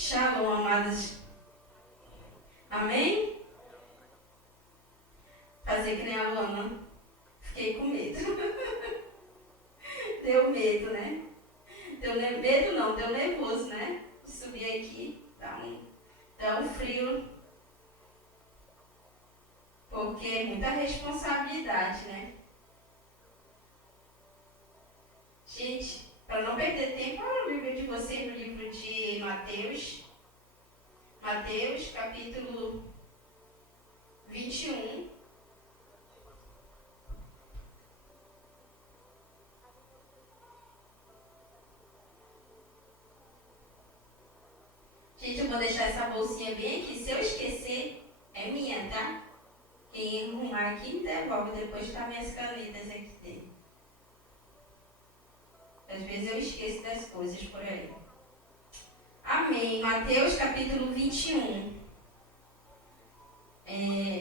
Shalom, amadas. Amém? Fazer que nem a Luana. Fiquei com medo. Deu medo, né? Medo não, deu nervoso, né? De subir aqui. Dá um frio. Porque é muita responsabilidade, né? Gente, para não perder tempo, olha o livro de vocês no livro de Mateus. Mateus, capítulo 21. Gente, eu vou deixar essa bolsinha bem aqui. Se eu esquecer, é minha, tá? Quem arrumar aqui me devolve. Depois tá minhas canetas aqui dentro. Às vezes eu esqueço das coisas por aí. Amém. Mateus capítulo 21.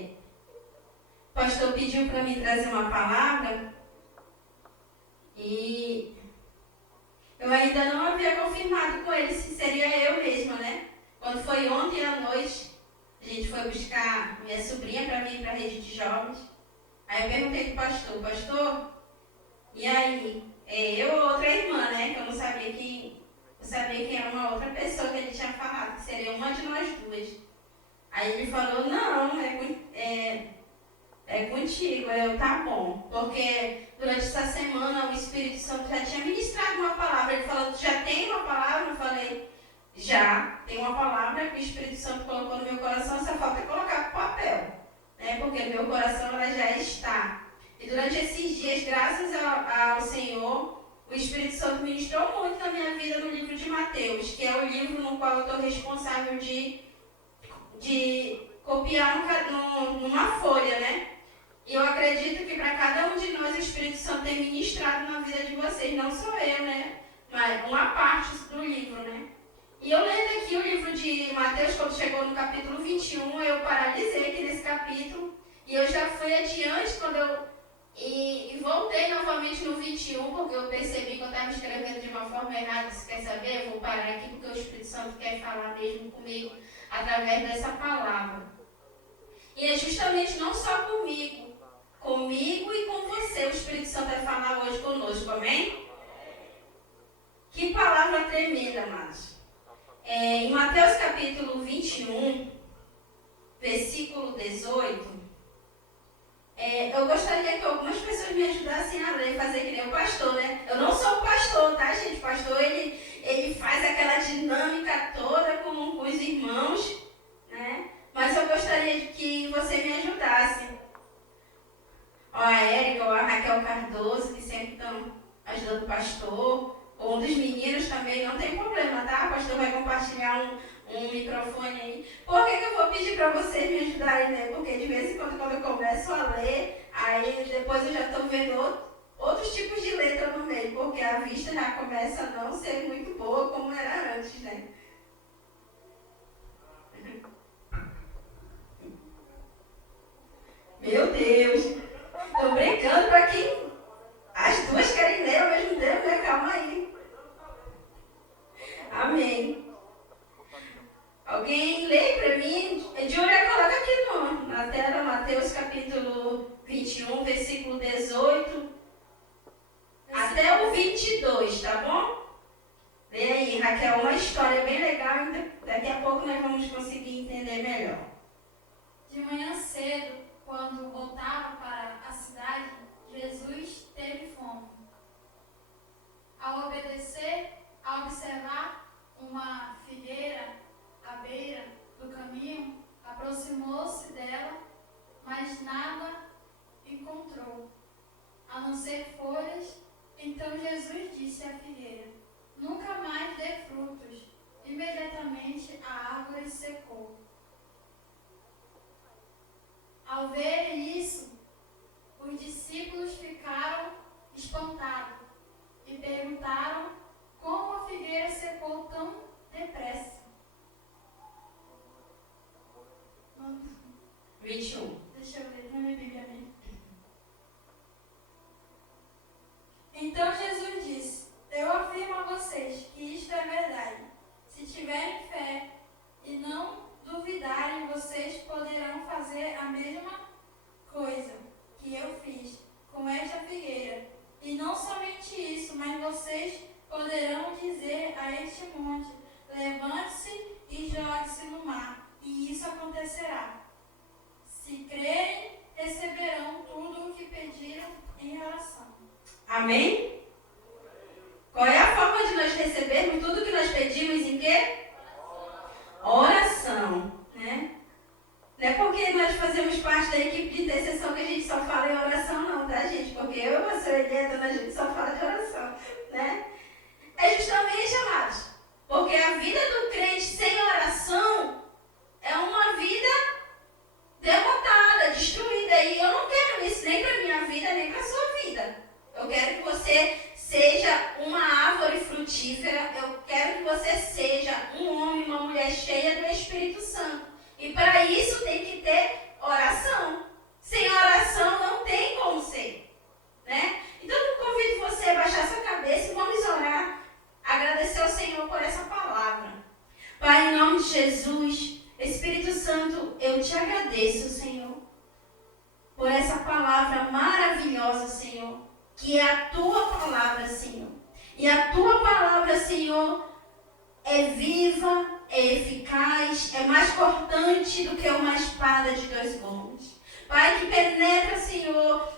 O pastor pediu para mim trazer uma palavra. E eu ainda não havia confirmado com ele se seria eu mesma, né? Quando foi ontem à noite, a gente foi buscar minha sobrinha para vir para a rede de jovens. Aí eu perguntei para o pastor, e aí? Eu ou outra irmã, né? Que eu não sabia quem. Eu sabia que era uma outra pessoa que ele tinha falado, que seria uma de nós duas. Aí ele falou, não, é contigo. Eu, tá bom. Porque durante essa semana o Espírito Santo já tinha ministrado uma palavra. Ele falou, já tem uma palavra? Eu falei, já tem uma palavra que o Espírito Santo colocou no meu coração, só falta colocar para o papel. Né? Porque no meu coração ela já está. E durante esses dias, graças ao Senhor, o Espírito Santo ministrou muito na minha vida no livro de Mateus, que é o livro no qual eu estou responsável de copiar numa folha, né? E eu acredito que para cada um de nós o Espírito Santo tem ministrado na vida de vocês, não sou eu, né? Mas uma parte do livro, né? E eu lendo aqui o livro de Mateus, quando chegou no capítulo 21, eu paralisei aqui nesse capítulo, e eu já fui adiante e voltei novamente no 21, porque eu percebi que eu estava escrevendo de uma forma errada. Você quer saber? Eu vou parar aqui porque o Espírito Santo quer falar mesmo comigo através dessa palavra. E é justamente não só comigo e com você o Espírito Santo vai falar hoje conosco, amém? Que palavra tremenda, amados. Em Mateus capítulo 21, versículo 18, eu gostaria que algumas pessoas me ajudassem a ler, fazer que nem o pastor, né? Eu não sou o pastor, tá, gente? O pastor, ele faz aquela dinâmica toda com os irmãos, né? Mas eu gostaria de que você me ajudasse. Ó, a Érica ou a Raquel Cardoso, que sempre estão ajudando o pastor, ou um dos meninos também, não tem problema, tá? O pastor vai compartilhar um microfone aí. Por que eu vou pedir para vocês me ajudarem, né? Porque de vez em quando eu começo a ler, aí depois eu já estou vendo outros tipos de letra no meio, porque a vista já começa a não ser muito boa como era antes, né? Meu Deus! Estou brincando para quem as duas querem ler ao mesmo tempo, né? Calma aí. Amém. Alguém lê para mim? Júlia, coloca aqui na tela, Mateus capítulo 21, versículo 18 até o 22, tá bom? Lê aí, Raquel, uma história bem legal, daqui a pouco nós vamos conseguir entender melhor. De manhã cedo, quando voltava para a cidade, Jesus teve fome. Ao observar uma figueira à beira do caminho, aproximou-se dela, mas nada encontrou, a não ser folhas. Então Jesus disse à figueira: nunca mais dê frutos. Imediatamente a árvore secou. Ao verem isso, os discípulos ficaram espantados e perguntaram como a figueira secou tão depressa. 21. Deixa eu ler, não me Bíblia ali. Então Jesus disse: eu afirmo cuidarem, vocês poderão fazer a mesma coisa que eu fiz com esta figueira. E não somente isso, mas vocês poderão dizer a este monte: levante-se e jogue-se no mar, e isso acontecerá. Se crerem, receberão tudo o que pediram em oração. Amém? Qual é a forma de nós recebermos tudo que nós pedimos em quê? Oração, né? Não é porque nós fazemos parte da equipe de intercessão que a gente só fala em oração não, tá, gente? Porque eu e você, Elieta, a gente só fala de oração, né? É justamente, amados, porque a vida do crente sem oração é uma vida derrotada, destruída. E eu não quero isso nem para a minha vida, nem para a sua vida. Eu quero que você seja uma árvore frutífera. Eu quero que você seja um homem, uma mulher cheia do Espírito Santo. E para isso tem que ter oração. Sem oração não tem como ser, né? Então eu convido você a baixar sua cabeça e vamos orar. Agradecer ao Senhor por essa palavra. Pai, em nome de Jesus, Espírito Santo, eu te agradeço, Senhor, por essa palavra maravilhosa, Senhor, que é a tua palavra, Senhor. E a tua palavra, Senhor, é viva, é eficaz, é mais cortante do que uma espada de dois gumes. Pai, que penetra, Senhor,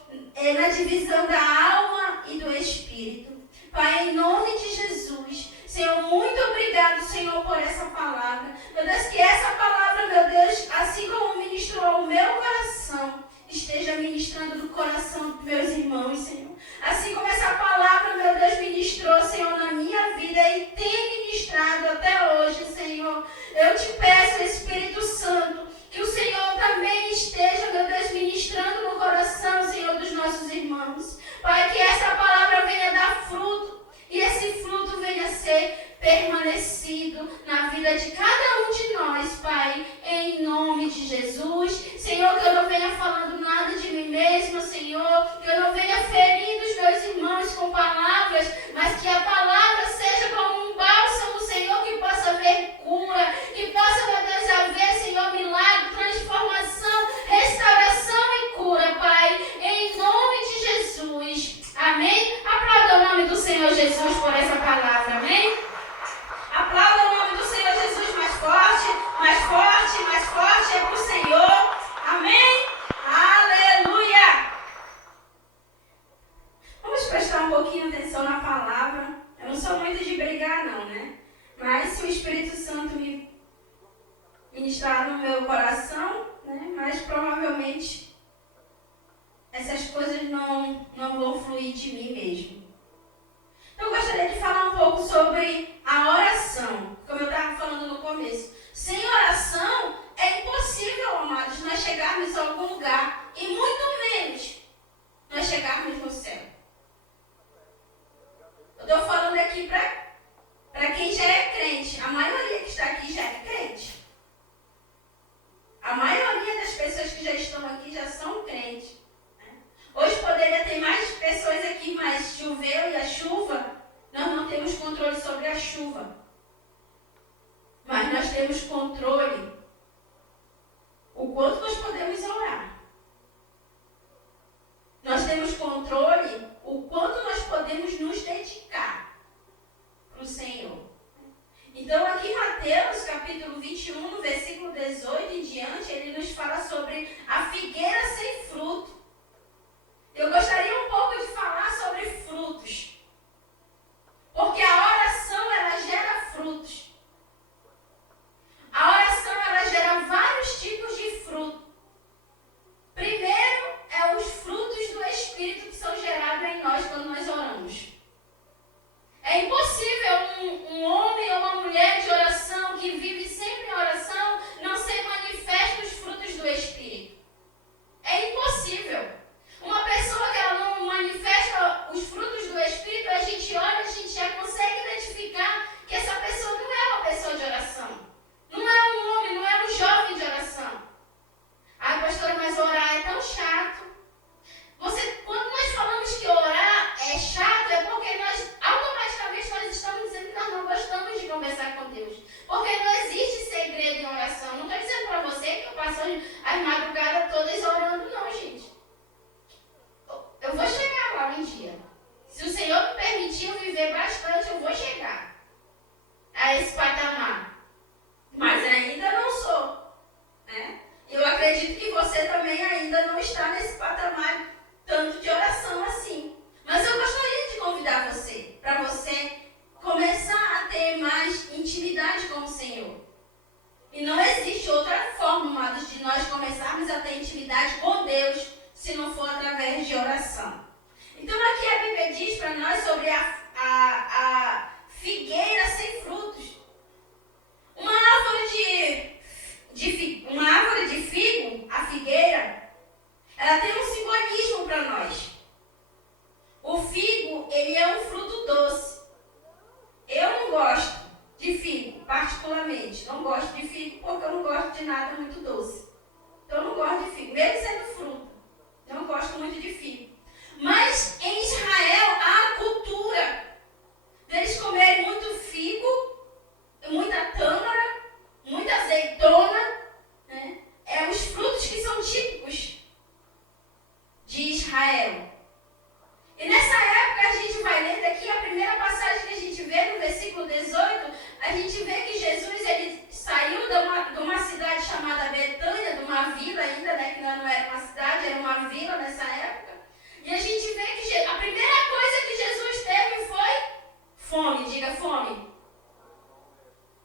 na divisão da alma e do espírito. Pai, em nome de Jesus, Senhor, muito obrigado, Senhor, por essa palavra. Meu Deus, que essa palavra, meu Deus, assim como ministrou o meu coração, esteja ministrando no coração dos meus irmãos, Senhor. Assim como essa palavra, meu Deus, ministrou, Senhor, na minha vida e tem ministrado até hoje, Senhor. Eu te peço, Espírito Santo, que o Senhor também esteja, meu Deus, ministrando no coração, Senhor, dos nossos irmãos. Pai, que essa palavra venha dar fruto e esse fruto venha ser permanecido na vida de cada um de nós, Pai, em nome de Jesus. Senhor, que eu não venha falando nada de mim mesma, Senhor, que eu não venha ferindo os meus irmãos com palavras, mas que a palavra seja como um bálsamo, Senhor, que possa haver cura, que possa, meu Deus, haver, Senhor, milagre, transformação, restauração e cura, Pai, em nome de Jesus. Amém? Aplauda o nome do Senhor Jesus por essa palavra, amém? Aplauda o nome do Senhor Jesus mais forte, mais forte, mais forte, é para o Senhor, amém? Aleluia! Vamos prestar um pouquinho atenção na palavra. Eu não sou muito de brigar não, né? Mas se o Espírito Santo me ministrar no meu coração, né? Mas provavelmente essas coisas não vão fluir de mim mesmo. Eu gostaria de falar um pouco sobre a oração, como eu estava falando no começo. Sem oração é impossível, amados, nós chegarmos a algum lugar e muito menos nós chegarmos no céu. Eu estou falando aqui para quem já é crente. A maioria que está aqui já é crente. A maioria das pessoas que já estão aqui já são crentes. Hoje poderia ter mais pessoas aqui, mas choveu e a chuva, nós não temos controle sobre a chuva. Mas nós temos controle o quanto nós podemos orar. Nós temos controle o quanto nós podemos nos dedicar para o Senhor. Então aqui em Mateus, capítulo 21, no versículo 18 em diante, ele nos fala sobre a figueira sem fruto. Eu gostaria um pouco de falar sobre frutos. Porque a oração, ela gera frutos. A oração, ela gera vários tipos de fruto. E não existe outra forma, amados, de nós começarmos a ter intimidade com Deus se não for através de oração. Então aqui a Bíblia diz para nós sobre a figueira sem frutos. Uma árvore de figo, a figueira, ela tem um simbolismo para nós. O figo, ele é um fruto doce. Eu não gosto de figo, particularmente. Não gosto de figo porque eu não gosto de nada muito doce. Então eu não gosto de figo, mesmo sendo fruta. Não gosto muito de figo. Mas em Israel há a cultura deles comerem muito figo, muita tâmara, muita azeitona, né? Os frutos que são típicos de Israel. E nessa época a gente vai ler daqui a primeira passagem que a gente vê no versículo 18, a gente vê que Jesus ele saiu de uma cidade chamada Betânia, de uma vila ainda, né, que não era uma cidade, era uma vila nessa época. E a gente vê que a primeira coisa que Jesus teve foi fome, diga fome.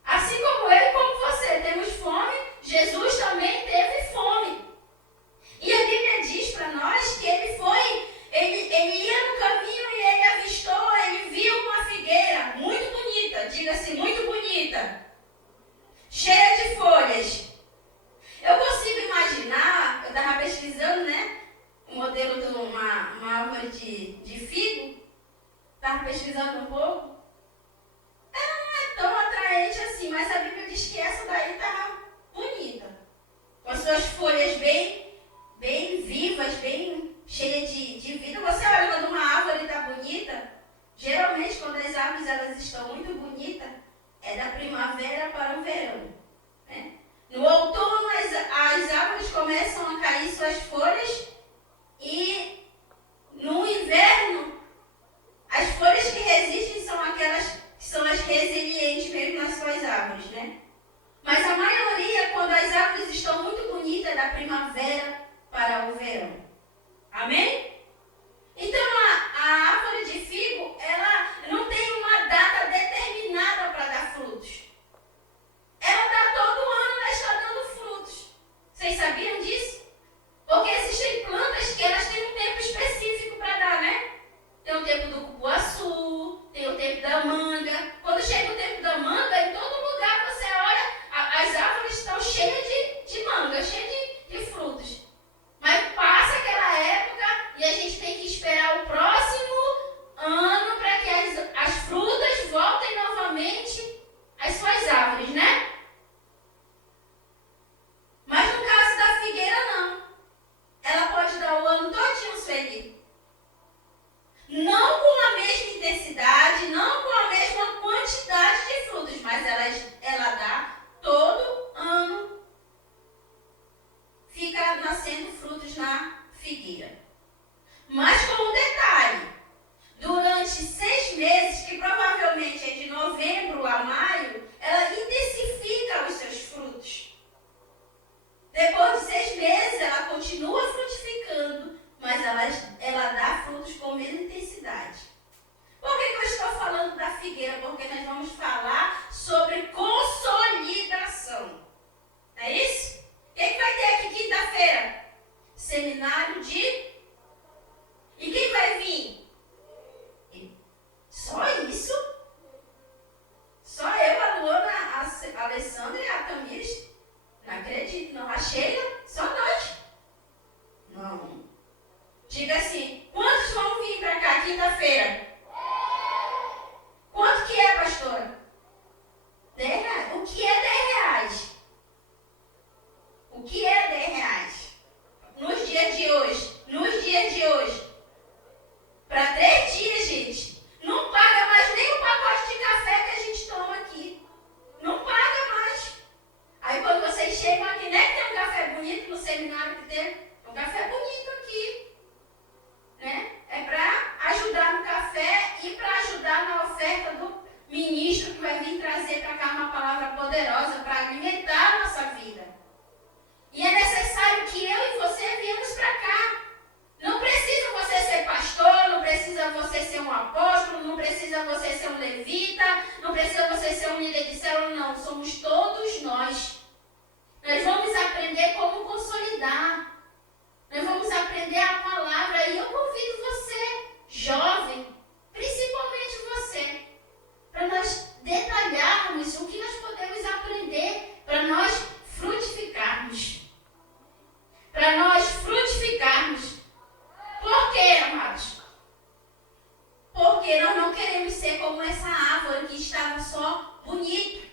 Assim como eu e como você temos fome, Jesus também teve fome. E a Bíblia diz para nós que ele ia no caminho e ele avistou, ele viu uma figueira muito bonita, diga-se, muito bonita, cheia de folhas. Eu consigo imaginar, eu estava pesquisando, né, o modelo de uma árvore de figo, estava pesquisando um pouco. Ela não é tão atraente assim, mas a Bíblia diz que essa daí estava bonita, com as suas folhas bem vivas, bem cheias de vida. Você olha quando uma árvore está bonita, geralmente quando as árvores elas estão muito bonitas, é da primavera para o verão, né? No outono as árvores começam a cair suas folhas e no inverno as folhas que resistem são aquelas que são as resilientes mesmo nas suas árvores, né? Mas a maioria, quando as árvores estão muito bonitas, é da primavera para o verão. Amém? Então a árvore de figo, ela não tem uma data determinada para dar frutos. Ela está todo ano, ela está dando frutos. Vocês sabiam disso? Porque existem plantas que elas têm um tempo específico para dar, né? Tem o tempo do cupuaçu, tem o tempo da manga. Quando chega o tempo da manga, em todo lugar você olha, as árvores estão cheias de manga, cheias de frutos. Mas passa aquela época e a gente tem que esperar o próximo ano para que as frutas voltem novamente às suas árvores, né? Mas no caso da figueira, não. Ela pode dar o ano todinho, Sueli. Não com a mesma intensidade, não com a mesma quantidade de frutos, mas ela dá todo ano. Fica nascendo frutos na figueira. Mas com um detalhe, durante 6 meses, que provavelmente é de novembro a maio, ela intensifica os seus frutos. Depois de 6 meses, ela continua frutificando, mas ela dá frutos com menos intensidade. Por que eu estou falando da figueira? Porque nós vamos falar sobre consolidação. É isso? O que vai ter aqui quinta-feira? Seminário de... E quem vai vir? Só isso? Só eu, a Luana, a Alessandra e a Tamires? Não acredito, não. A Sheila? Só nós? Não. Diga assim, quantos vão vir para cá quinta-feira? Quanto que é, pastora? 10 reais. O que é 10 reais? O que é 10 reais? Nos dias de hoje. Para 3 dias, gente. Não paga mais nem o pacote de café que a gente toma aqui. Não paga mais. Aí quando vocês chegam aqui, né, que tem um café bonito, não sei bonito.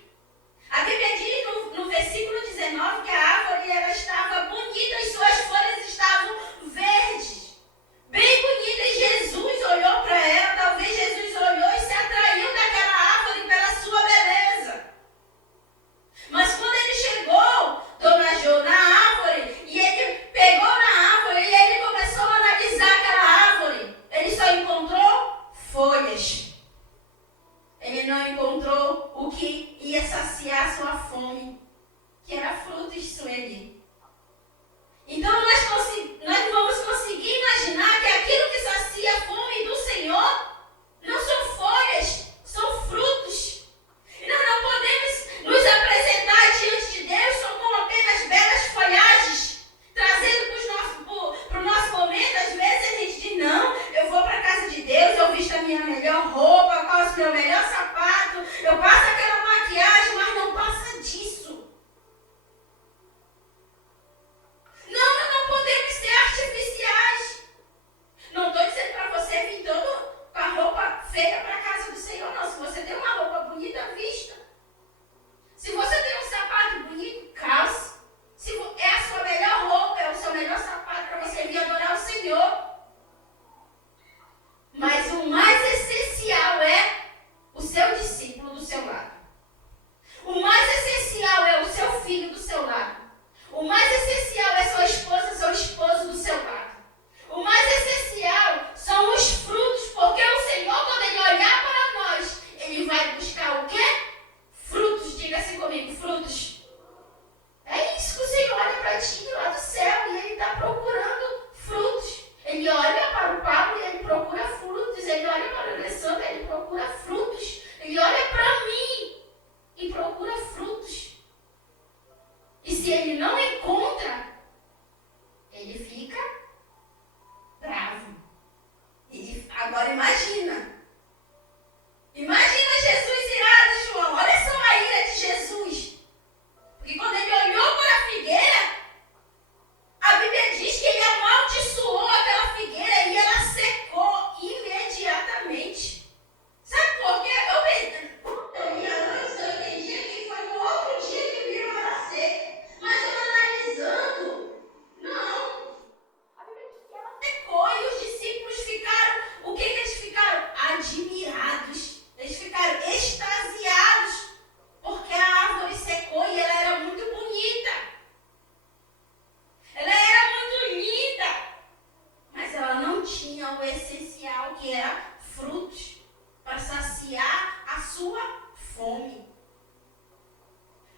A Bíblia diz no versículo 19 que a árvore ela estava bonita e suas folhas estavam verdes. Bem bonita, e Jesus olhou para ela. Talvez Jesus olhou e se atraiu daquela árvore pela sua beleza. Mas quando ele chegou, Dona Jo, na árvore, e ele pegou na árvore e ele começou a analisar aquela árvore, ele só encontrou folhas. Ele não encontrou o que ia saciar sua fome, que era frutos sueli. Então nós vamos conseguir imaginar que aquilo que sacia a fome do Senhor não são folhas, são frutos. E nós não podemos nos apresentar diante de Deus só com apenas belas folhagens, trazendo para o nosso momento. Às vezes a gente diz, não, eu vou para a casa de Deus, eu visto a minha melhor roupa, eu calço meu melhor sapato, eu passo aquela maquiagem, mas não passa disso. Não podemos ser artificiais. Não estou dizendo para você vir todo com a roupa feia para a casa do Senhor, não. Se você tem uma roupa bonita, vista. Se você tem um sapato bonito, calce. Se é a sua melhor roupa, é o seu melhor sapato para você vir adorar o Senhor. Mas o mais essencial é o seu discípulo do seu lado. O mais essencial é o seu filho do seu lado. O mais essencial é sua esposa, seu esposo do seu lado. O mais essencial são os frutos, porque o Senhor, quando Ele olhar para nós, Ele vai buscar o quê? Frutos, diga-se comigo, frutos. É isso que o Senhor olha para ti lá do céu e Ele está procurando frutos. Ele olha para o Pablo e Ele procura frutos. Ele olha para o Alessandro e Ele procura frutos. Ele olha para mim e procura frutos. E se Ele não encontra, Ele fica bravo. Agora imagina. Imagina Jesus irado, João. Olha só a ira de Jesus. Porque quando ele olhou para a figueira, a Bíblia diz que ele amaldiçoou aquela figueira e ela secou imediatamente. Sabe por quê? Eu entendi que foi no outro dia que virou ela seca. Mas eu analisando, não. A Bíblia diz que ela secou e os discípulos ficaram, o que eles ficaram? Admirados. Eles ficaram extasiados, porque a árvore secou e ela era muito bonita. Ela era muito linda, mas ela não tinha o essencial, que era frutos, para saciar a sua fome.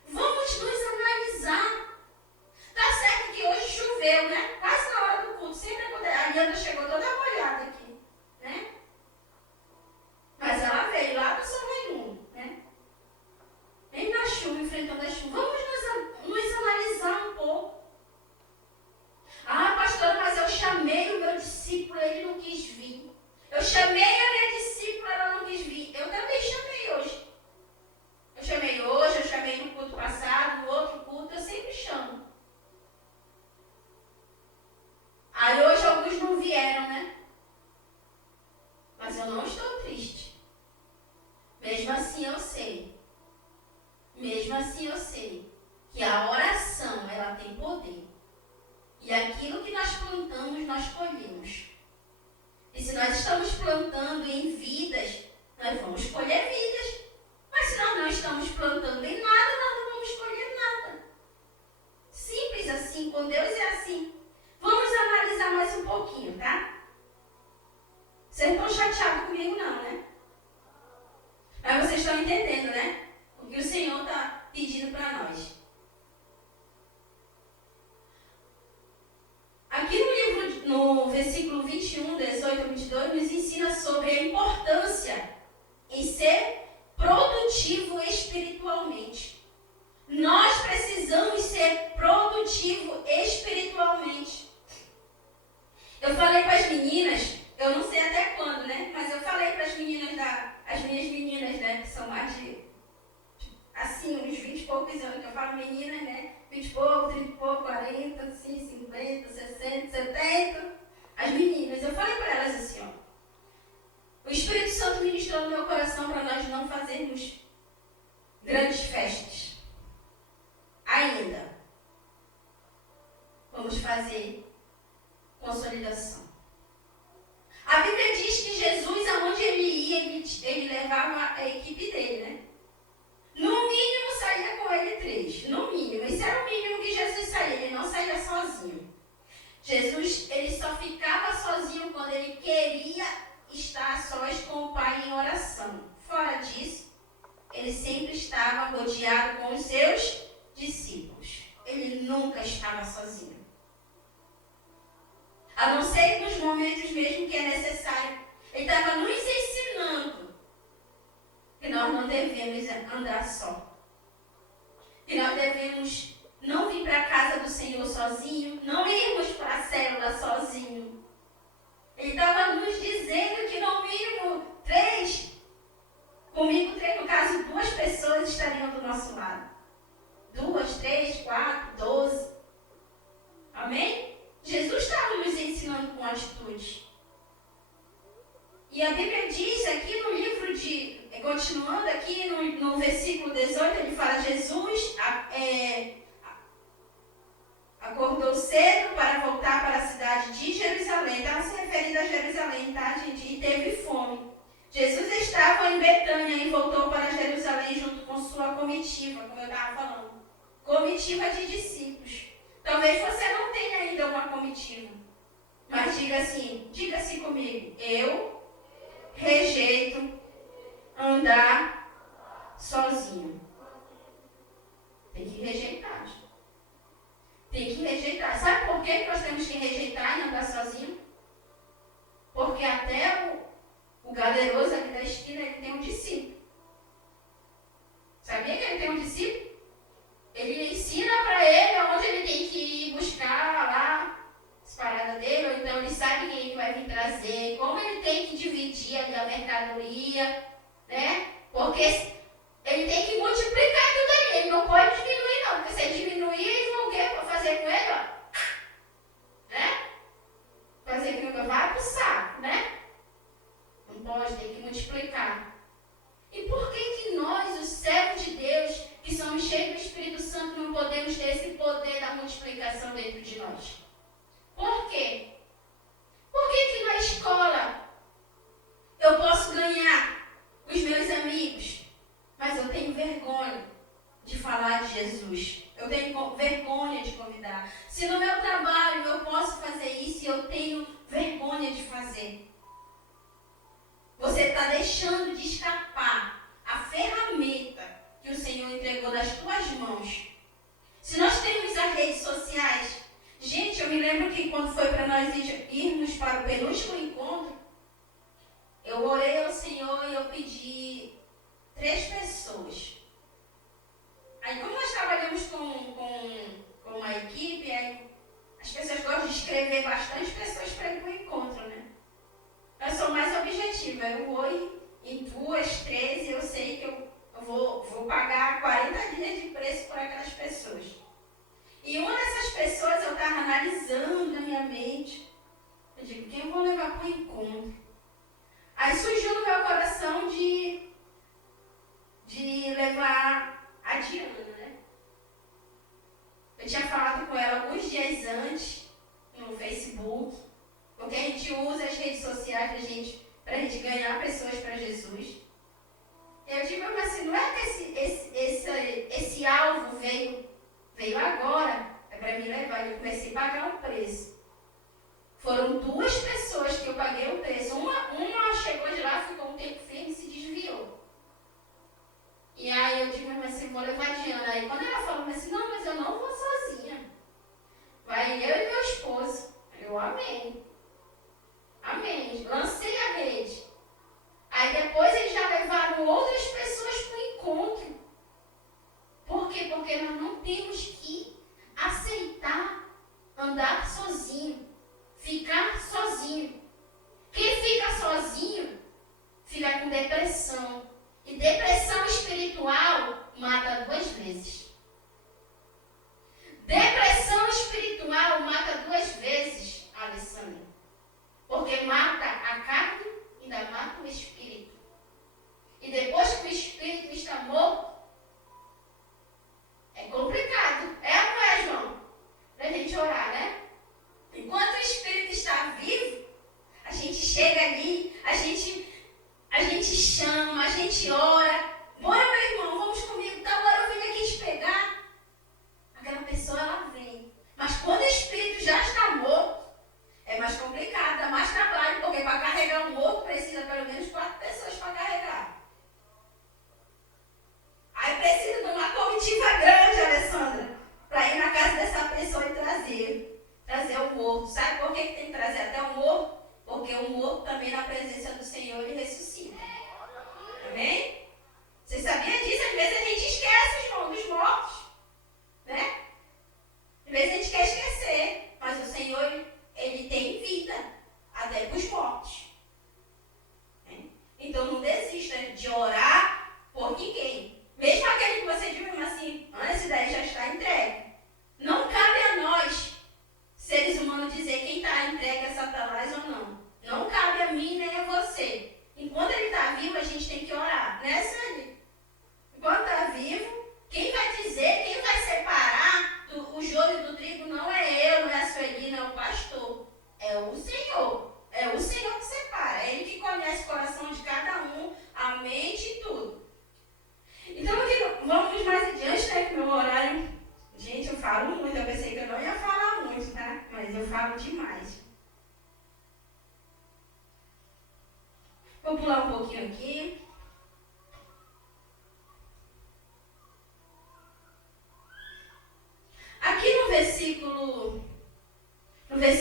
Vamos nos analisar. Tá certo que hoje choveu, né? Quase na hora do culto. Sempre quando a Liana chegou toda molhada aqui, né? Mas ela veio lá do São Raimundo, né? Vem na chuva, enfrentando a chuva. Vamos nos analisar um pouco. Ah, pastora, mas eu chamei o meu discípulo, ele não quis vir. Eu chamei a minha discípula, ela não quis vir. Eu também chamei hoje. Eu chamei no culto passado, no outro culto, eu sempre chamo. Aí hoje alguns não vieram, né? Mas eu não estou triste. Mesmo assim eu sei que a oração, ela tem poder. E aquilo que nós plantamos, nós colhemos. E se nós estamos plantando em vidas, nós vamos colher vidas. Mas se nós não estamos plantando em nada, nós não vamos colher nada. Simples assim, com Deus é assim. Vamos analisar mais um pouquinho, tá? Vocês não estão chateados comigo não, né? Mas vocês estão entendendo, né? O que o Senhor está pedindo para nós. Aqui no livro, no versículo 21, 18 a 22, nos ensina sobre a importância em ser produtivo espiritualmente. Nós precisamos ser produtivos espiritualmente. Eu falei para as meninas, eu não sei até quando, né? Mas eu falei para as meninas, as minhas meninas, né? Que são mais de, assim, uns 20 e poucos anos, que eu falo meninas, né? 20 e pouco, 30 e pouco, 40, assim, 50, 60, 70. As meninas, eu falei para elas assim, ó. O Espírito Santo ministrou no meu coração para nós não fazermos Jesus, ele só ficava sozinho quando ele queria estar a sós com o Pai em oração. Fora disso, ele sempre estava rodeado com os seus discípulos. Ele nunca estava sozinho. A não ser nos momentos mesmo que é necessário. Ele estava nos ensinando que nós não devemos andar só. Que nós devemos não vir para a casa do Senhor sozinho, não irmos para a célula sozinho. Ele estava nos dizendo que no mínimo 3, comigo 3, no caso 2 pessoas estariam do nosso lado. 2, 3, 4, 12. Amém? Jesus estava nos ensinando com atitude. E a Bíblia diz aqui no livro de, continuando aqui no versículo 18, ele fala, Jesus acordou cedo para voltar para a cidade de Jerusalém. Estava se referindo a Jerusalém, tá, gente? E teve fome. Jesus estava em Betânia e voltou para Jerusalém junto com sua comitiva, como eu estava falando. Comitiva de discípulos. Talvez você não tenha ainda uma comitiva. Mas diga assim comigo. Eu rejeito andar sozinho. Tem que rejeitar. Tem que rejeitar. Sabe por que nós temos que rejeitar e andar sozinho? Porque até o galeroso ali da esquina, ele tem um discípulo. Sabia que ele tem um discípulo? Ele ensina para ele onde ele tem que ir buscar lá as paradas dele, ou então ele sabe quem ele vai vir trazer, como ele tem que dividir ali a mercadoria, né? Porque ele tem que multiplicar tudo ali, ele não pode diminuir não, porque se ele diminuir, eles vão o quê? Fazer com ele, ó. Né? Fazer com ele, vai pro saco, né? Não pode, tem que multiplicar. E por que nós, os servos de Deus, que somos cheios do Espírito Santo, não podemos ter esse poder da multiplicação dentro de nós? Por quê? Por que na escola eu posso ganhar os meus amigos, mas eu tenho vergonha de falar de Jesus? Eu tenho vergonha de convidar. Se no meu trabalho eu posso fazer isso e eu tenho vergonha de fazer. Você está deixando de escapar a ferramenta que o Senhor entregou nas tuas mãos. Se nós temos as redes sociais, gente, eu me lembro que quando foi para nós irmos para o penúltimo encontro, eu orei ao Senhor e eu pedi 3 pessoas. Aí como nós trabalhamos com uma equipe, aí as pessoas gostam de escrever bastante pessoas para ir para o encontro, né? Eu sou mais objetiva, eu vou em 2, 3 e eu sei que eu vou pagar 40 dias de preço por aquelas pessoas. E uma dessas pessoas eu estava analisando na minha mente. Eu digo, quem eu vou levar para o encontro? Aí surgiu no meu coração de levar a Diana, né? Eu tinha falado com ela alguns dias antes, no Facebook, porque a gente usa as redes sociais para a gente ganhar pessoas para Jesus. Eu digo, mas assim, não é que esse alvo veio agora, é para me levar. Eu comecei a pagar um preço. Foram 2 pessoas que eu paguei o preço. Uma chegou de lá, ficou um tempo firme e se desviou. E aí eu digo, mas assim, vou levar a Diana. Aí quando ela falou assim, não, mas eu não vou sozinha. Vai eu e meu esposo. Eu amei. Amém. Lancei a rede. Aí depois eles já levaram outras pessoas para o encontro. Por quê? Porque nós não temos que aceitar andar sozinho. Ficar sozinho. Quem fica sozinho fica com depressão. E depressão espiritual mata 2 vezes. Depressão espiritual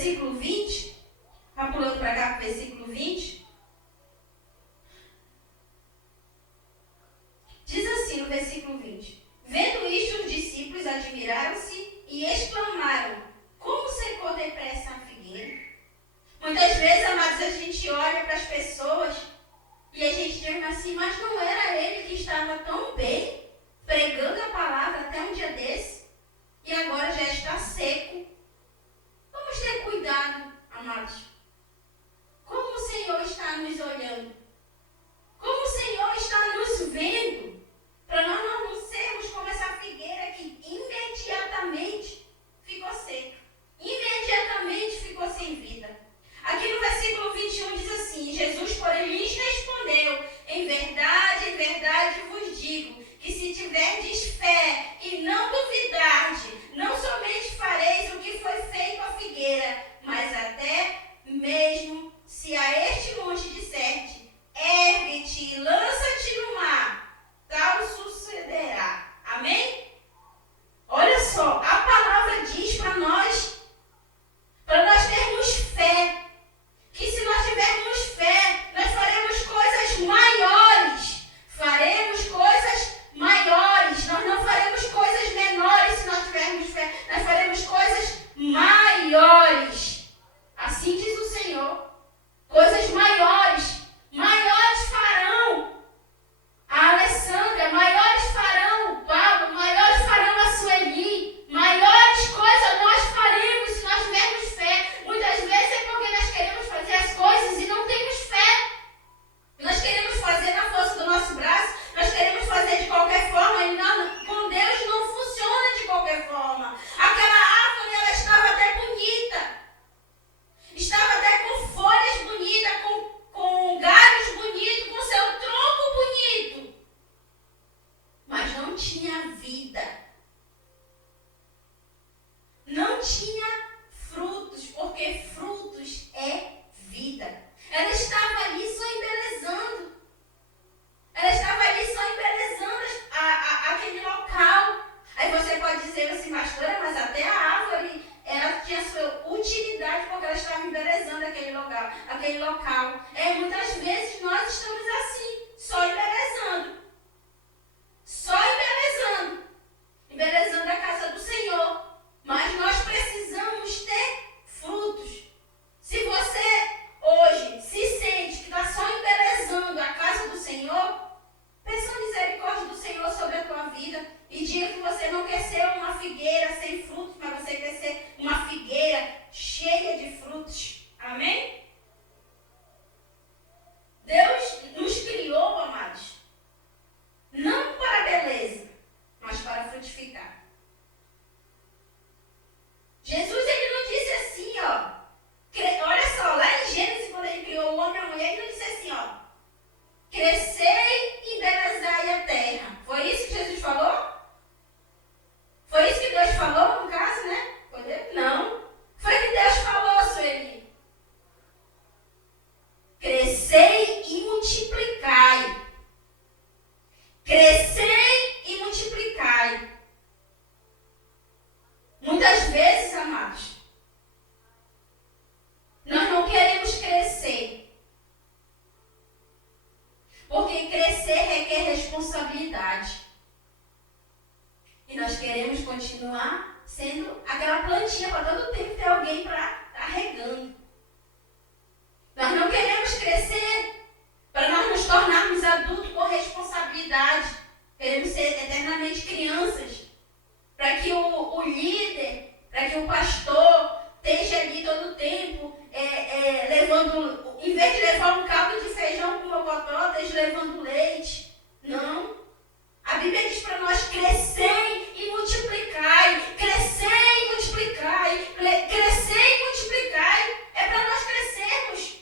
versículo 20. Está pulando para cá para o versículo 20. Diz assim no versículo 20. Vendo isto, os discípulos admiraram-se e exclamaram: como secou depressa a figueira? Muitas vezes, amados, a gente olha para as pessoas e a gente diz assim, mas não era ele que estava tão bem, pregando a palavra até um dia desse, e agora já está seco. Vamos ter cuidado, amados. Como o Senhor está nos olhando? Como o Senhor está nos vendo? Para nós não sermos como essa figueira que imediatamente ficou seca. Imediatamente ficou sem vida. Aqui no versículo 21 diz assim, Jesus, porém, lhes respondeu, em verdade vos digo, que se tiverdes fé e não duvidardes, não somente fareis o que foi feito à figueira, mas até mesmo se a este monte disserdes, ergue-te e lança-te no mar, tal sucederá. Amém? Olha só, a palavra diz para nós termos fé, que se nós tivermos fé, nós faremos coisas maiores. Faremos coisas maiores. Nós não faremos coisas menores se nós tivermos fé. Nós faremos coisas maiores. Assim diz o Senhor. Coisas maiores. Maiores farão a Alessandra. Maiores farão o Pablo. Maiores farão a Sueli. Maiores coisas nós faremos se nós tivermos fé. Muitas vezes é porque nós queremos fazer as coisas e não temos fé. Nós queremos fazer na força do nosso braço, nós queremos fazer de qualquer forma, e com Deus não funciona de qualquer forma. Aquela árvore, ela estava até bonita, estava até com folhas bonitas, com galhos bonitos, com seu tronco bonito, mas não tinha vida, não tinha frutos, porque frutos é vida. Ela estava ali só embelezando. Ela estava ali só embelezando aquele local. Aí você pode dizer assim, pastora, mas até a árvore, ela tinha sua utilidade porque ela estava embelezando aquele local. Muitas vezes nós estamos assim, só embelezando. Só embelezando. Embelezando a casa do Senhor. Mas nós precisamos ter frutos. Se você hoje se sente que está só embelezando a casa do Senhor, peça a misericórdia do Senhor sobre a tua vida e diga que você não quer ser uma figueira sem frutos, mas você quer ser uma figueira cheia de frutos. Amém? Deus nos criou, amados, não para a beleza, mas para frutificar. Jesus, ele não disse assim, olha só, lá em Gênesis, quando ele criou o homem e a mulher, ele não disse assim, crescei e embelezai a terra. Foi isso que Jesus falou? Foi isso que Deus falou, no caso, né? Foi Deus? Não. Foi que Deus falou, Sueli. Crescei e multiplicai. Crescei e multiplicai. Muitas vezes, amados, nós não queremos crescer. Porque crescer requer responsabilidade. E nós queremos continuar sendo aquela plantinha para todo tempo ter alguém para estar regando. Nós não queremos crescer para nós nos tornarmos adultos com responsabilidade. Queremos ser eternamente crianças. Para que o líder, para que o pastor esteja ali todo o tempo levando, em vez de levar um caldo de feijão com mocotó, esteja levando leite. Não. A Bíblia diz para nós crescer e multiplicai. Crescer e multiplicai. Crescer e multiplicai. É para nós crescermos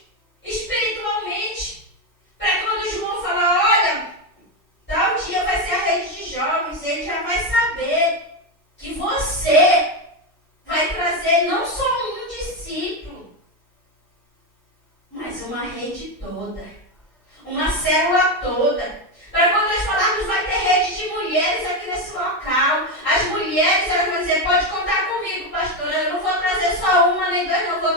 espiritualmente. Para quando o João falar, olha, tal dia vai ser a rede de jovens, ele já vai saber que você vai trazer não só um discípulo, mas uma rede toda, uma célula toda. Para quando nós falarmos, vai ter rede de mulheres aqui nesse local. As mulheres, elas vão dizer, pode contar comigo, pastora, eu não vou trazer só uma nem duas, não vou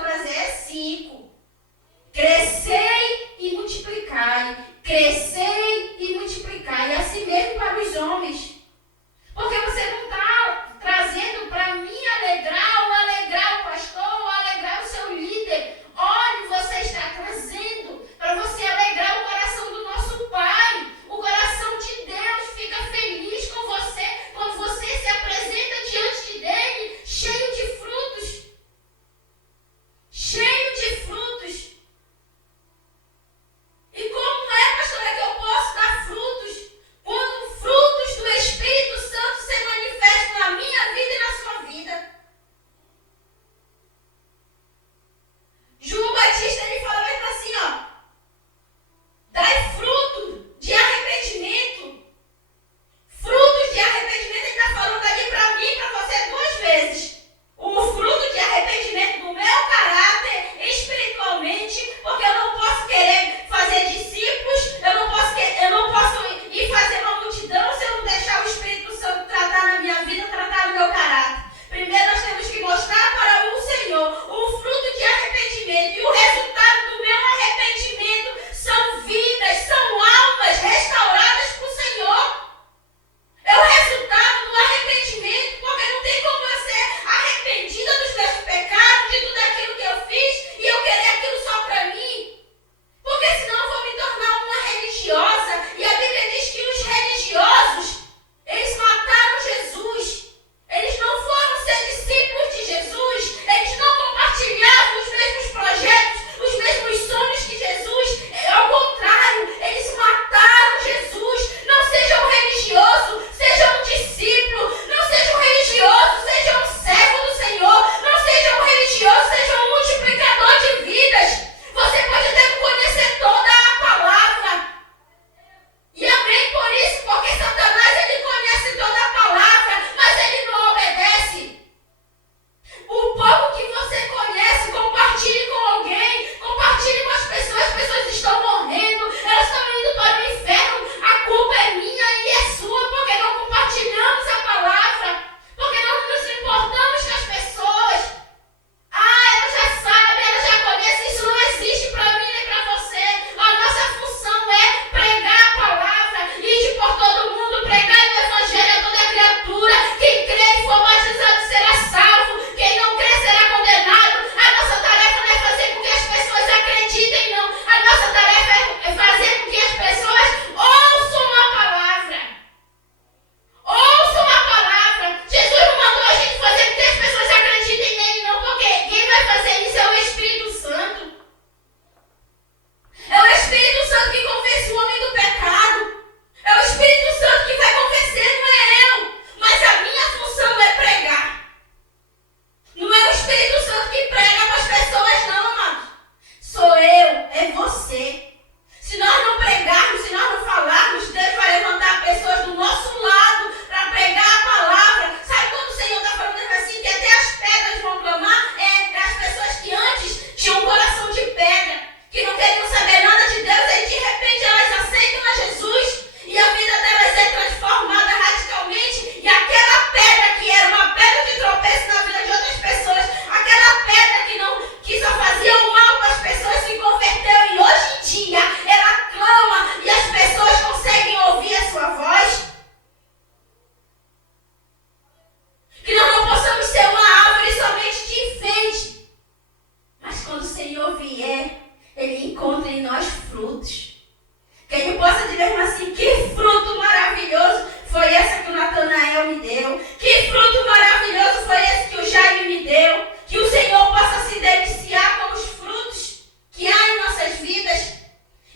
me deu. Que fruto maravilhoso foi esse que o Jaime me deu. Que o Senhor possa se deliciar com os frutos que há em nossas vidas.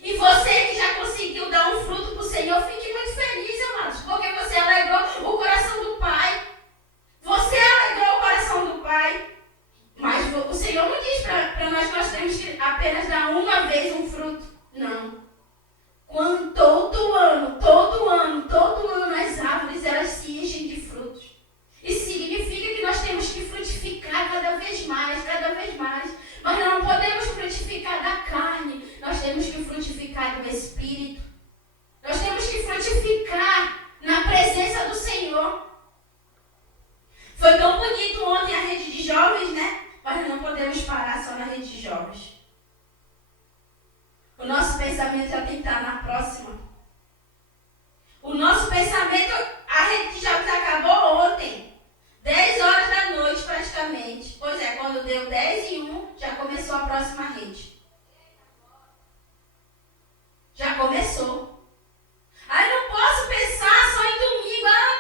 E você que já conseguiu dar um fruto para o Senhor, fique muito feliz, amados, porque você alegrou o coração do Pai. Você alegrou o coração do Pai. Mas o Senhor não diz para nós que nós temos que apenas dar uma vez um fruto. Não. Quando todo ano as árvores elas se enchem de frutos. Isso significa que nós temos que frutificar cada vez mais. Mas não podemos frutificar da carne, nós temos que frutificar do Espírito. Nós temos que frutificar na presença do Senhor. Foi tão bonito ontem a rede de jovens, né? Mas não podemos parar só na rede de jovens. O nosso pensamento já tem que estar na próxima. O nosso pensamento, a rede de jovens acabou ontem. 10 horas da noite praticamente. Pois é, quando deu 10:01, já começou a próxima rede. Já começou. Aí não posso pensar só em domingo.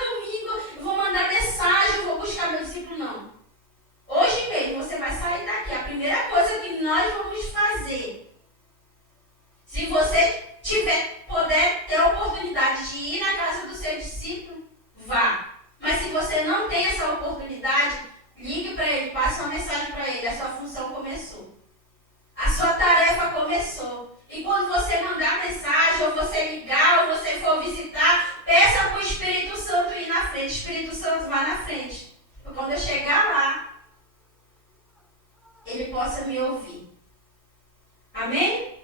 Domingo eu vou mandar mensagem, eu vou buscar meu discípulo. Não. Hoje mesmo você vai sair daqui. A primeira coisa que nós vamos fazer, se você puder ter a oportunidade de ir na casa do seu discípulo, vá. Mas se você não tem essa oportunidade, ligue para ele, passe uma mensagem para ele. A sua função começou. A sua tarefa começou. E quando você mandar mensagem, ou você ligar, ou você for visitar, peça para o Espírito Santo ir na frente. Espírito Santo, vá na frente. Para quando eu chegar lá, ele possa me ouvir. Amém?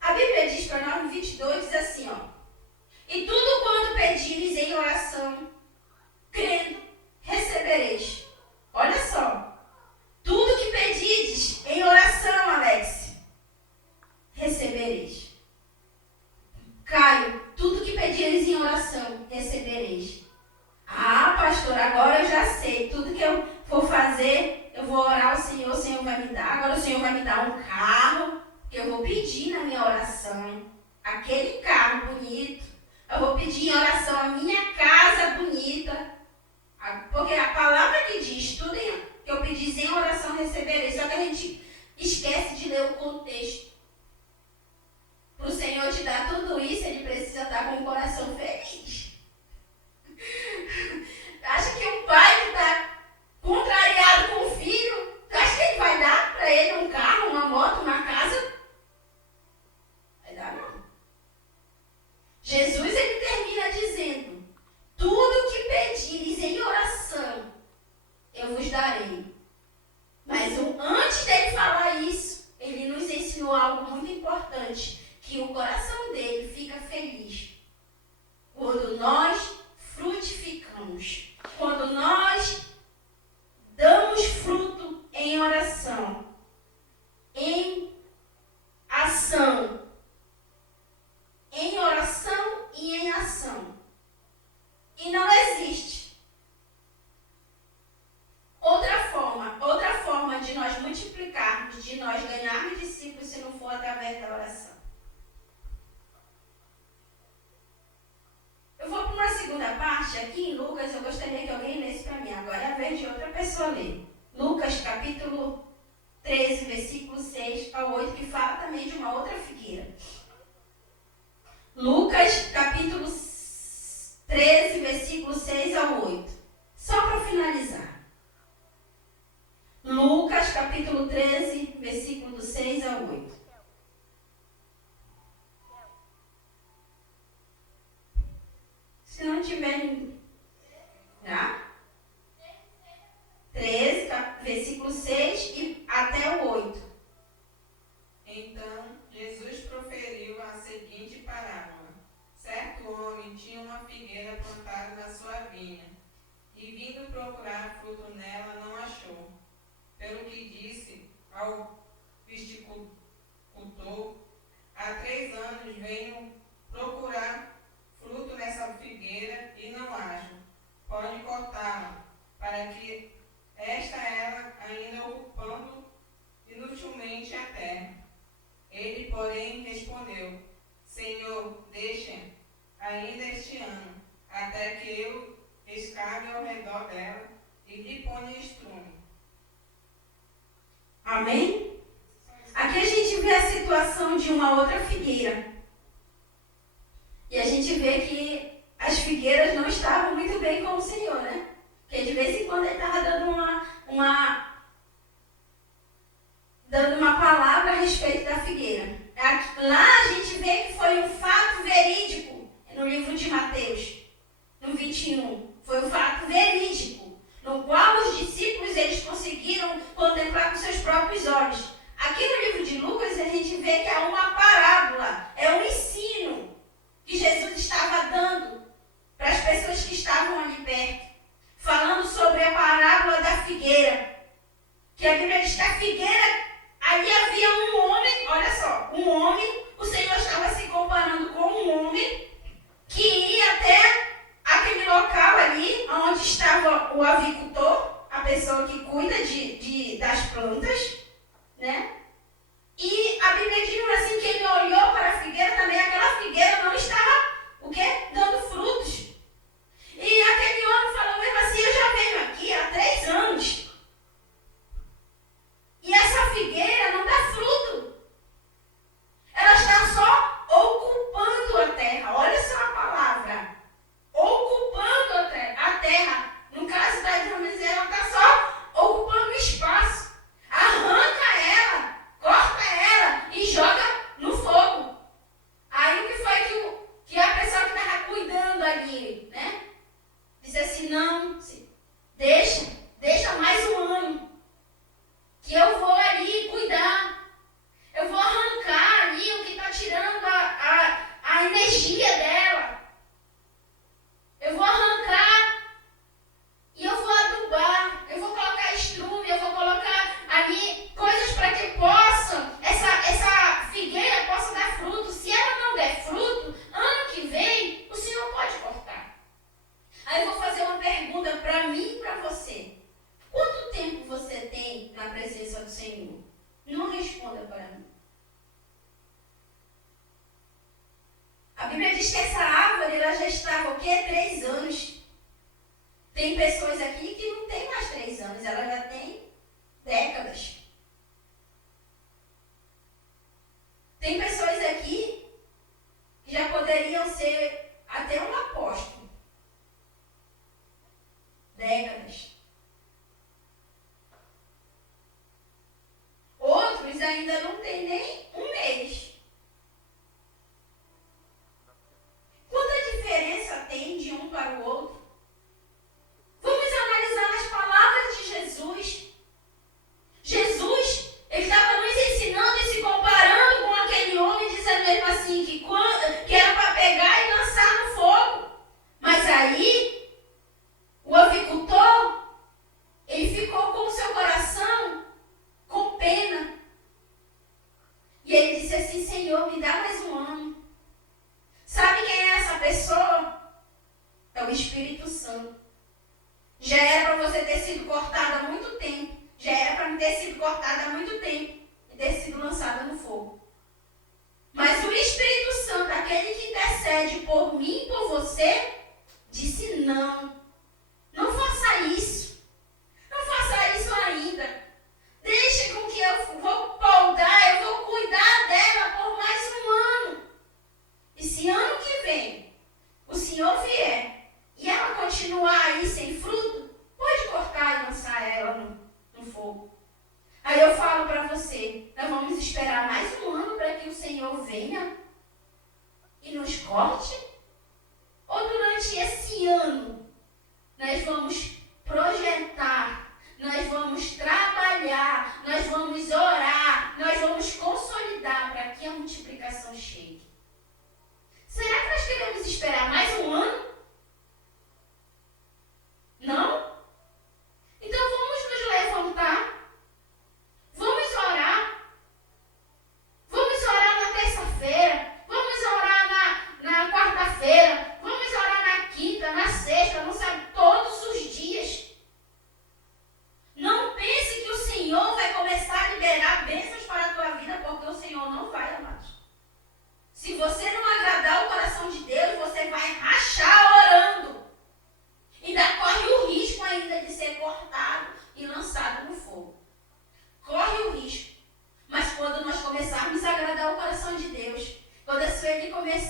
A Bíblia diz para nós no 22, diz assim, ó. E tudo quanto pedires em oração, crendo, recebereis. Olha só. Tudo que pedires em oração, Alex, recebereis. Caio, tudo que pedires em oração, recebereis. Ah, pastor, agora eu já sei. Tudo que eu for fazer, eu vou orar ao Senhor, o Senhor vai me dar. Agora o Senhor vai me dar um carro, que eu vou pedir na minha oração. Aquele carro bonito. Eu vou pedir em oração a minha casa bonita. Porque a palavra que diz, tudo que eu pedis em oração receberei. Só que a gente esquece de ler o contexto. Para o Senhor te dar tudo isso, ele precisa estar com o coração feliz. Acha que um pai que está contrariado com o filho, acha que ele vai dar para ele um carro, uma moto, uma casa? Vai dar não. Jesus, ele termina dizendo, tudo que pedires em oração, eu vos darei. Mas antes dele falar isso, ele nos ensinou algo muito importante, que o coração dele fica feliz quando nós frutificamos, quando nós damos fruto em oração, em ação, em oração e em ação. E não existe outra forma de nós multiplicarmos, de nós ganharmos discípulos, se não for através da oração. Eu vou para uma segunda parte, aqui em Lucas, eu gostaria que alguém lesse para mim. Agora é a vez de outra pessoa ler. Lucas, capítulo 13, versículo 6 ao 8, que fala também de uma outra figueira. Lucas, capítulo 13, versículo 6 ao 8. Só para finalizar. Lucas, capítulo 13, versículo do 6 ao 8. Se não tiver... Já? 13, versículo 6 e até o 8. Então, Jesus proferiu a seguinte parábola. Certo homem tinha uma figueira plantada na sua vinha, e vindo procurar fruto nela, não achou. Pelo que disse ao viticultor, há 3 anos venho procurar fruto nessa figueira e não acho. Pode cortá-la, para que ela ainda ocupando inutilmente a terra. Ele, porém, respondeu, Senhor, deixa ainda este ano, até que eu escave ao redor dela e lhe ponha estrume. Amém? Aqui a gente vê a situação de uma outra figueira. E a gente vê que as figueiras não estavam muito bem com o Senhor, né? Porque de vez em quando ele estava dando uma palavra a respeito da figueira. Lá a gente vê que foi um fato verídico, no livro de Mateus, no 21. Foi um fato verídico, no qual os discípulos eles conseguiram contemplar com seus próprios olhos. Aqui no livro de Lucas a gente vê que é uma parábola, é um ensino que Jesus estava dando para as pessoas que estavam ali perto, falando sobre a parábola da figueira. Que a Bíblia diz que a figueira, ali havia um homem, olha só, um homem, o Senhor estava se comparando com um homem que ia até aquele local ali, onde estava o avicultor, a pessoa que cuida das plantas, né? E a Bíblia diz assim que ele olhou para a figueira também, aquela figueira não estava, o quê? Dando frutos. E aquele homem falou mesmo assim, eu já venho aqui há 3 anos. E essa figueira não dá fruto. Ela está só ocupando a terra. Olha só a palavra. Ocupando a terra. No caso da Dinamis, ela está só ocupando espaço. Arranca ela, corta ela e joga no fogo. Aí o que foi que a pessoa que estava cuidando ali, né? Disse assim, não, deixa mais um ano. Que eu vou ali cuidar. Eu vou arrancar ali o que está tirando a energia dela. Eu vou arrancar e eu vou adubar. Eu vou colocar estrume, eu vou colocar ali coisas para que essa figueira possa dar fruto. Se ela não der fruto, ano que vem, o Senhor pode cortar. Aí eu vou fazer uma pergunta para mim e para você. Quanto tempo você tem na presença do Senhor? Não responda para mim. A Bíblia diz que essa árvore ela já estava o quê? 3 anos. Tem pessoas aqui que não tem mais 3 anos, ela já tem décadas. Tem pessoas aqui que já poderiam ser até um apóstolo. Décadas. Outros ainda não têm nem 1 mês. Quanta diferença tem de um para o outro? Vamos analisar as palavras de Jesus. Jesus, ele estava nos ensinando e se comparando com aquele homem, dizendo mesmo assim, que era para pegar e lançar no fogo. Mas aí, o avicultor, ele ficou com o seu coração com pena. E ele disse assim, Senhor, me dá mais um ano. Sabe quem é essa pessoa? É o Espírito Santo. Já era para você ter sido cortada há muito tempo. Já era para me ter sido cortada há muito tempo e ter sido lançada no fogo. Mas o Espírito Santo, aquele que intercede por mim e por você, disse não. Não faça isso. Não faça isso ainda. Deixe com que eu vou podar, eu vou cuidar dela por mais um ano. E se ano que vem o Senhor vier e ela continuar aí sem fruto, pode cortar e lançar ela no fogo. Aí eu falo para você, nós vamos esperar mais um ano para que o Senhor venha e nos corte? Ou durante esse ano nós vamos projetar, nós vamos trabalhar, nós vamos orar, nós vamos consolidar para que a multiplicação chegue? Será que nós queremos esperar mais um ano? Não? Então vamos nos levantar, vamos orar na terça-feira,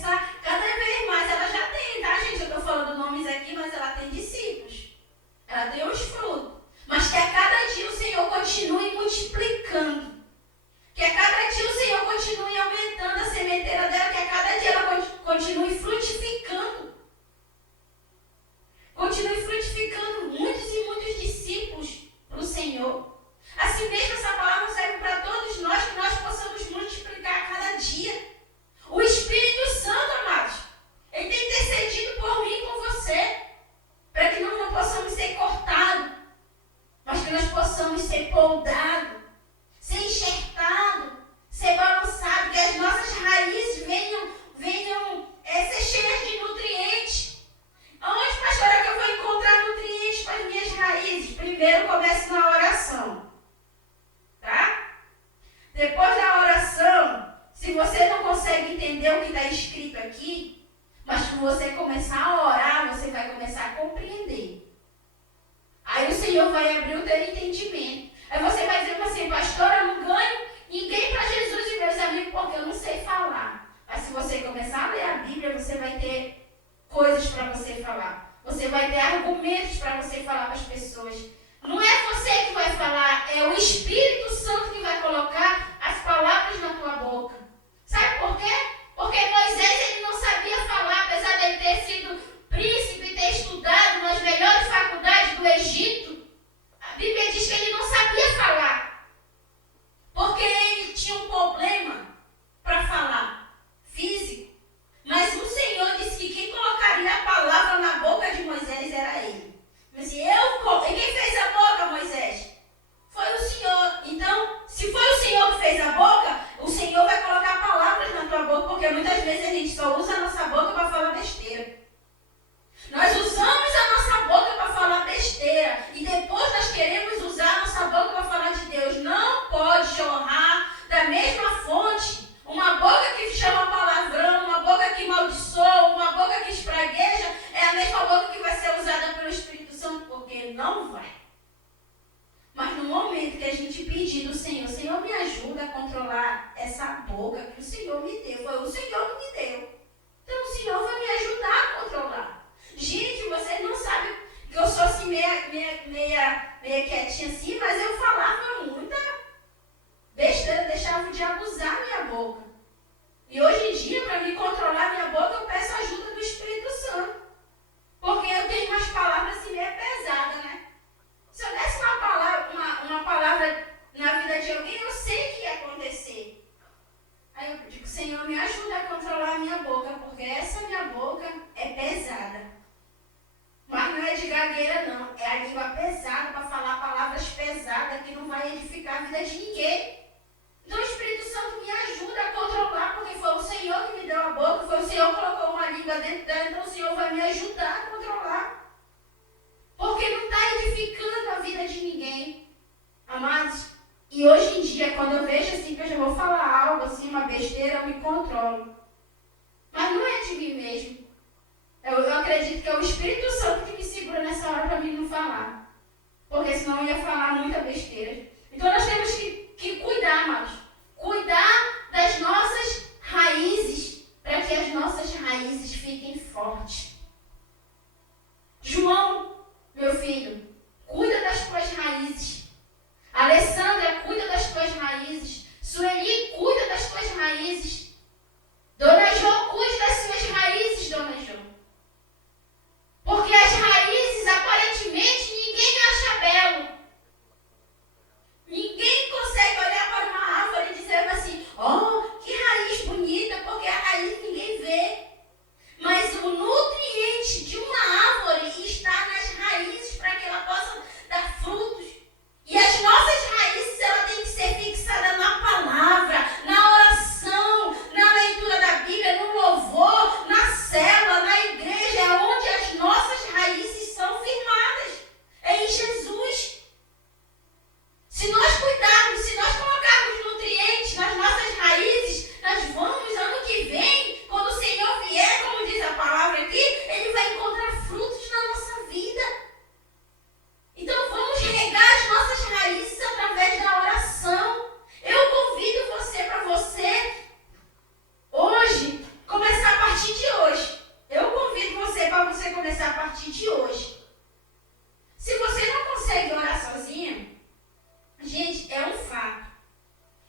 começar cada vez mais. Ela já tem, tá, gente? Eu estou falando nomes aqui, mas ela tem discípulos. Ela tem os frutos. Mas que a cada dia o Senhor continue multiplicando. Que a cada dia o Senhor continue aumentando a sementeira dela. Que a cada dia ela continue frutificando. Continue frutificando muitos e muitos discípulos para o Senhor. Assim mesmo, essa palavra serve para todos nós, que nós possamos multiplicar a cada dia. O Espírito Santo, amados, ele tem intercedido por mim e por você, para que nós não possamos ser cortados, mas que nós possamos ser poldados, ser enxertados, ser balançados, que as nossas raízes venham ser cheias de nutrientes. Onde, pastora, que eu vou encontrar nutrientes para as minhas raízes? Primeiro comece na oração. Tá? Depois da oração, se você não consegue entender o que está escrito aqui, mas se você começar a orar, você vai começar a compreender. Aí o Senhor vai abrir o teu entendimento. Aí você vai dizer assim, pastora, eu não ganho ninguém para Jesus e meus amigos porque eu não sei falar. Mas se você começar a ler a Bíblia, você vai ter coisas para você falar. Você vai ter argumentos para você falar para as pessoas. Não é você que vai falar, é o Espírito Santo que vai colocar as palavras na tua boca. Sabe por quê? Porque Moisés ele não sabia falar, apesar de ele ter sido príncipe, ter estudado nas melhores faculdades do Egito. A Bíblia diz que ele não sabia falar, porque ele tinha um problema para falar, físico. Mas o Senhor disse que quem colocaria a palavra na boca de Moisés era ele. Assim, e quem fez a boca, Moisés? Foi o Senhor. Então, se foi o Senhor que fez a boca, o Senhor vai colocar palavras na tua boca, porque muitas vezes a gente só usa a nossa boca para falar besteira. Nós usamos a nossa boca para falar besteira e depois nós queremos usar a nossa boca para falar de Deus. Não pode jorrar da mesma fonte. Uma boca que chama palavrão, uma boca que maldiçoa, uma boca que espragueja, é a mesma boca que vai ser usada pelo Espírito Santo, porque não vai. Mas no momento que a gente pedir do Senhor, Senhor, me ajuda a controlar essa boca que o Senhor me deu. Foi o Senhor que me deu. Então o Senhor vai me ajudar a controlar. Gente, vocês não sabem que eu sou assim meia quietinha assim, mas eu falava muita besteira, deixava de abusar minha boca. E hoje em dia, para me controlar minha boca, eu peço ajuda do Espírito Santo. Porque eu tenho umas palavras assim meio pesadas, né? Se eu desse uma palavra na vida de alguém, eu sei que ia acontecer. Aí eu digo, Senhor, me ajuda a controlar a minha boca, porque essa minha boca é pesada. Mas não é de gagueira, não. É a língua pesada para falar palavras pesadas que não vai edificar a vida de ninguém. Então o Espírito Santo me ajuda a controlar, porque foi o Senhor que me deu a boca, foi o Senhor que colocou uma língua dentro dela, então o Senhor vai me ajudar a controlar. Porque não está edificando a vida de ninguém. Amados, e hoje em dia, quando eu vejo assim que eu já vou falar algo, assim, uma besteira, eu me controlo. Mas não é de mim mesmo. Eu acredito que é o Espírito Santo que me segura nessa hora para mim não falar. Porque senão eu ia falar muita besteira. Então nós temos que cuidar, amados. Cuidar das nossas raízes, para que as nossas raízes fiquem fortes. João, meu filho, cuida das tuas raízes. Alessandra, cuida das tuas raízes. Sueli, cuida das tuas raízes. Dona Jo, cuide das suas raízes, Dona Jo. Porque as raízes, aparentemente, ninguém acha belo. Ninguém consegue olhar para uma árvore e dizer assim, oh, que raiz bonita, porque a raiz ninguém vê. Mas o nutriente começar a partir de hoje. Se você não consegue orar sozinha, gente, é um fato.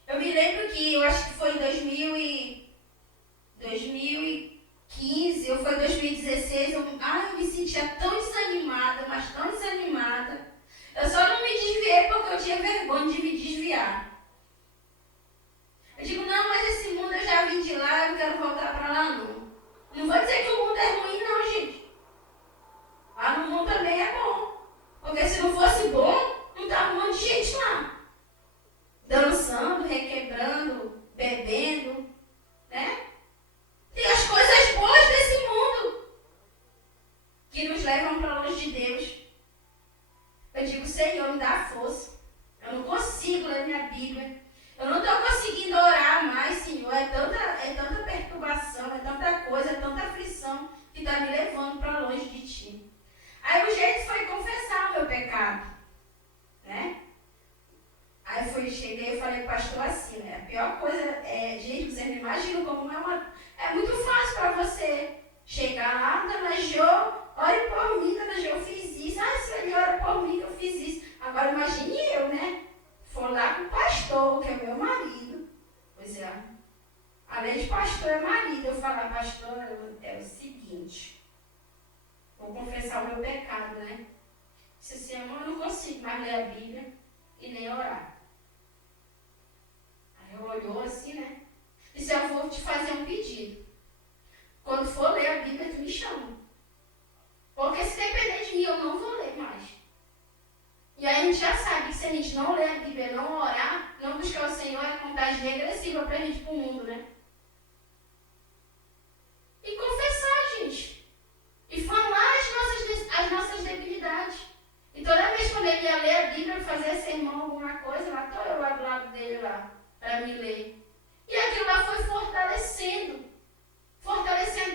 Eu me lembro que, eu acho que foi em 2015, ou foi 2016, eu me sentia tão desanimada, mas tão desanimada. Eu só não me desviei porque eu tinha vergonha de me desviar. Eu digo, não, mas esse mundo eu já vim de lá, eu não quero voltar para lá não. Não vou dizer que o mundo é ruim não, gente. Lá no mundo também é bom. Porque se não fosse bom, não estava um monte de gente lá. Dançando, requebrando, bebendo, né? Tem as coisas boas desse mundo que nos levam para longe de Deus. Eu digo, Senhor, me dá força. Eu não consigo ler minha Bíblia. Eu não estou conseguindo orar mais, Senhor. É tanta perturbação, é tanta coisa, é tanta aflição que está me levando para longe de Ti. Aí o jeito foi confessar o meu pecado, né? Aí cheguei e falei, pastor, assim, né? A pior coisa gente, você não imagina como é muito fácil para você chegar lá, dona Jo, ore por mim, dona Jo, eu fiz isso. Senhor, ora por mim que eu fiz isso. Agora imagine eu, né? For lá com o pastor, que é meu marido. Pois é. Além de pastor, é marido. Eu falar, pastor, é o seguinte. Vou confessar o meu pecado, né? Disse assim, eu não consigo mais ler a Bíblia e nem orar. Aí eu olhou assim, né? Disse, eu vou te fazer um pedido. Quando for ler a Bíblia, tu me chama. Porque se depender de mim, eu não vou ler mais. E aí a gente já sabe que se a gente não ler a Bíblia, não orar, não buscar o Senhor, é contagem regressiva para a gente ir para o mundo, né? E confessar, gente. E falar as nossas debilidades. E toda vez quando ele ia ler a Bíblia, fazer sermão, alguma coisa, lá estou eu lá do lado dele lá, para me ler. E aquilo lá foi fortalecendo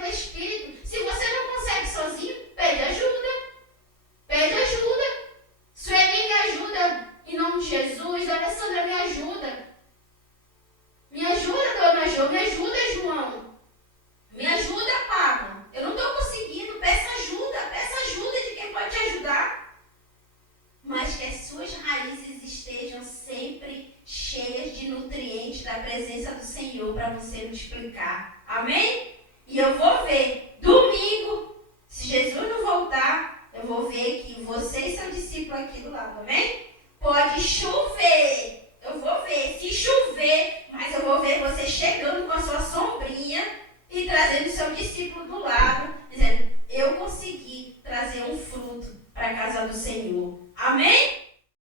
o espírito. Se você não consegue sozinho, pede ajuda. Pede ajuda. Sueli, me ajuda, em nome de Jesus. Alessandra, me ajuda. Me ajuda, dona Jo. Me ajuda, João. Me ajuda, Pablo. Eu não estou conseguindo. Peça ajuda de quem pode te ajudar. Mas que as suas raízes estejam sempre cheias de nutrientes da presença do Senhor para você multiplicar. Amém? E eu vou ver, domingo, se Jesus não voltar, eu vou ver que você e seu discípulo aqui do lado, amém? Pode chover,